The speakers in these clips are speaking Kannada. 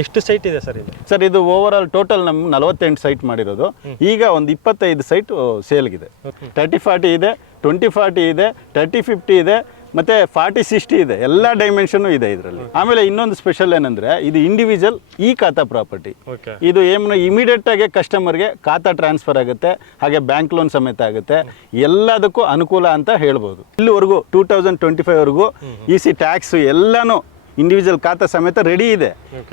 ಎಷ್ಟು ಸೈಟ್ ಇದೆ ಸರ್ ಇದು? ಸರ್ ಇದು ಓವರ್ ಆಲ್ ಟೋಟಲ್ ನಮ್ಮ 48 ಸೈಟ್ ಮಾಡಿರೋದು. ಈಗ ಒಂದು 25 ಸೈಟ್ ಸೇಲ್ಗಿದೆ. 30-40 ಇದೆ, 20-40 ಇದೆ, 30-50 ಇದೆ, ಮತ್ತೆ 40-60 ಇದೆ. ಎಲ್ಲ ಡೈಮೆನ್ಷನ್ ಇದೆ ಇದರಲ್ಲಿ. ಆಮೇಲೆ ಇನ್ನೊಂದು ಸ್ಪೆಷಲ್ ಏನಂದ್ರೆ ಇದು ಇಂಡಿವಿಜುವಲ್ ಈ ಖಾತಾ ಪ್ರಾಪರ್ಟಿ. ಇದು ಏನು ಇಮಿಡಿಯೇಟ್ ಆಗಿ ಕಸ್ಟಮರ್ಗೆ ಖಾತಾ ಟ್ರಾನ್ಸ್ಫರ್ ಆಗುತ್ತೆ, ಹಾಗೆ ಬ್ಯಾಂಕ್ ಲೋನ್ ಸಮೇತ ಆಗುತ್ತೆ. ಎಲ್ಲದಕ್ಕೂ ಅನುಕೂಲ ಅಂತ ಹೇಳ್ಬೋದು. ಇಲ್ಲಿವರೆಗೂ 2025 ವರೆಗೂ EC ಟ್ಯಾಕ್ಸ್ ಎಲ್ಲಾನು ಇಂಡಿವಿಜುವಲ್ ಖಾತಾ ಸಮೇತ ರೆಡಿ ಇದೆ.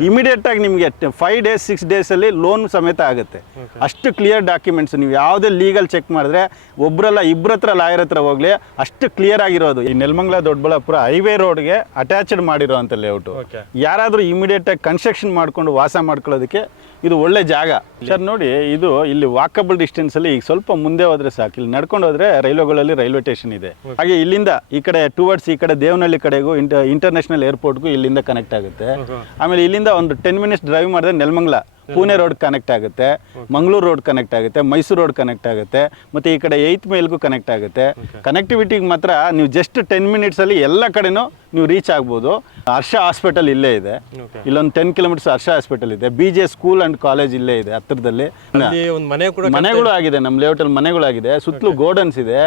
ಇಮಿಡಿಯೇಟ್ ಆಗಿ ನಿಮಗೆ 5 days 6 days ಅಲ್ಲಿ ಲೋನ್ ಸಮೇತ ಆಗುತ್ತೆ. ಅಷ್ಟು ಕ್ಲಿಯರ್ ಡಾಕ್ಯುಮೆಂಟ್ಸ್. ನೀವು ಯಾವುದೇ ಲೀಗಲ್ ಚೆಕ್ ಮಾಡಿದ್ರೆ ಒಬ್ಬರಲ್ಲ ಇಬ್ಬರ ಹತ್ರ ಲಾಯರ್ ಹತ್ರ ಹೋಗ್ಲಿ, ಅಷ್ಟು ಕ್ಲಿಯರ್ ಆಗಿರೋದು. ಈ ನೆಲಮಂಗಲ ದೊಡ್ಡಬಳ್ಳಾಪುರ ಹೈವೇ ರೋಡ್ಗೆ ಅಟ್ಯಾಚ್ಡ್ ಮಾಡಿರೋ ಅಂತ ಲೇಔಟು. ಯಾರಾದರೂ ಇಮಿಡಿಯೇಟ್ ಆಗಿ ಕನ್ಸ್ಟ್ರಕ್ಷನ್ ಮಾಡ್ಕೊಂಡು ವಾಸ ಮಾಡ್ಕೊಳ್ಳೋದಕ್ಕೆ ಇದು ಒಳ್ಳೆ ಜಾಗ. ಸರ್ ನೋಡಿ, ಇದು ಇಲ್ಲಿ ವಾಕಬಲ್ ಡಿಸ್ಟೆನ್ಸ್ ಅಲ್ಲಿ ಈಗ ಸ್ವಲ್ಪ ಮುಂದೆ ಹೋದ್ರೆ ಸಾಕು. ಇಲ್ಲಿ ನಡ್ಕೊಂಡು ಹೋದ್ರೆ ರೈಲ್ವೆಗಳಲ್ಲಿ ರೈಲ್ವೆ ಸ್ಟೇಷನ್ ಇದೆ. ಹಾಗೆ ಇಲ್ಲಿಂದ ಈ ಕಡೆ ಟುವರ್ಡ್ಸ್ ಈ ಕಡೆ ದೇವನಹಳ್ಳಿ ಕಡೆಗೂ ಇಂಟರ್ನ್ಯಾಷನಲ್ ಏರ್ಪೋರ್ಟ್ಗೂ ಇಲ್ಲಿಂದ ಕನೆಕ್ಟ್ ಆಗುತ್ತೆ. ಆಮೇಲೆ ಇಲ್ಲಿಂದ ಒಂದು 10 minutes ಡ್ರೈವ್ ಮಾಡಿದ್ರೆ ನೆಲಮಂಗಲ ಪುಣೆ ರೋಡ್ ಕನೆಕ್ಟ್ ಆಗುತ್ತೆ, ಮಂಗಳೂರು ರೋಡ್ ಕನೆಕ್ಟ್ ಆಗುತ್ತೆ, ಮೈಸೂರು ರೋಡ್ ಕನೆಕ್ಟ್ ಆಗುತ್ತೆ, ಮತ್ತೆ ಈ ಕಡೆ 8th ಮೈಲ್ಗೂ ಕನೆಕ್ಟ್ ಆಗುತ್ತೆ. ಕನೆಕ್ಟಿವಿಟಿಗೆ ಮಾತ್ರ ನೀವು ಜಸ್ಟ್ 10 minutes ಅಲ್ಲಿ ಎಲ್ಲ ಕಡೆನೂ ನೀವು ರೀಚ್ ಆಗ್ಬೋದು. ಹರ್ಷ ಹಾಸ್ಪಿಟಲ್ ಇಲ್ಲೇ ಇದೆ. ಇಲ್ಲೊಂದು 10 kilometers ಹರ್ಷ ಹಾಸ್ಪಿಟಲ್ ಇದೆ. BJ ಸ್ಕೂಲ್ ಅಂಡ್ ಕಾಲೇಜ್ ಇಲ್ಲೇ ಇದೆ ಹತ್ತಿರದಲ್ಲಿ. ಮನೆಗಳು ಆಗಿದೆ, ನಮ್ಮ ಲೇಔಟಲ್ಲಿ ಮನೆಗಳಾಗಿದೆ. ಸುತ್ತಲೂ ಗೋಡನ್ಸ್ ಇದೆ.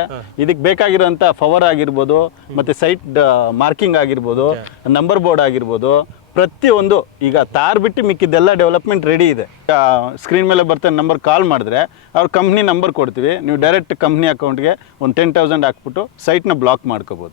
ಇದಕ್ಕೆ ಬೇಕಾಗಿರುವಂಥ ಪವರ್ ಆಗಿರ್ಬೋದು, ಮತ್ತೆ ಸೈಟ್ ಮಾರ್ಕಿಂಗ್ ಆಗಿರ್ಬೋದು, ನಂಬರ್ ಬೋರ್ಡ್ ಆಗಿರ್ಬೋದು, ಪ್ರತಿಯೊಂದು ಈಗ ತಾರ್ ಬಿಟ್ಟು ಮಿಕ್ಕಿದ್ದೆಲ್ಲ ಡೆವಲಪ್ಮೆಂಟ್ ರೆಡಿ ಇದೆ. ಸ್ಕ್ರೀನ್ ಮೇಲೆ ಬರ್ತಾರೆ ನಂಬರ್ ಕಾಲ್ ಮಾಡಿದ್ರೆ ಅವ್ರ ಕಂಪ್ನಿ ನಂಬರ್ ಕೊಡ್ತೀವಿ. ನೀವು ಡೈರೆಕ್ಟ್ ಕಂಪ್ನಿ ಅಕೌಂಟ್ಗೆ ಒಂದು 10,000 ಹಾಕ್ಬಿಟ್ಟು ಸೈಟ್ನ ಬ್ಲಾಕ್ ಮಾಡ್ಕೋಬೋದು.